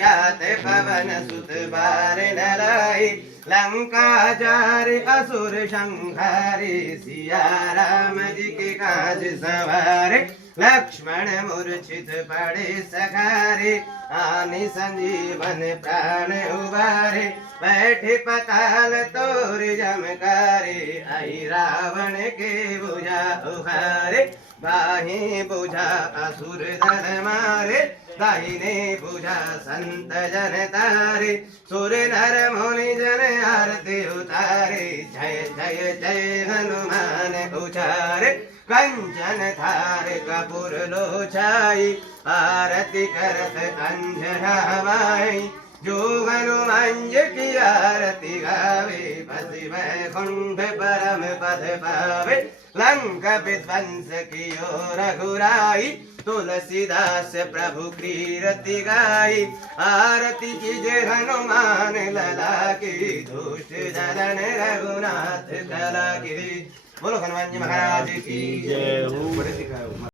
जाते पवन सुत बार नराई लंका जारे असुर संहारे सिया राम जी के काज सवारे लक्ष्मण मूर्छित पड़े सखारे आनि संजीवन प्राण उबारे बैठे पताल तोर जमकारे आई रावण के बुझा उखारे बाही बुझा असुर दल मारे दाहिने बुझा संत जन तारे सुर नर मुनि जन आरती उतारे जय जय जय हनुमान उचारे कंचन थार कपूर लोचाई आरती करत कंजन हवाई जो हनुमान की आरती गावे बसी वैकुंठ परम पद पावे लंका विध्वंस की रघुराई तुलसीदास प्रभु कीरति गाई आरती कीजे हनुमान लला की दुष्ट जलन रघुनाथ कला की बोलो हनुमान जी महाराज की जय हो।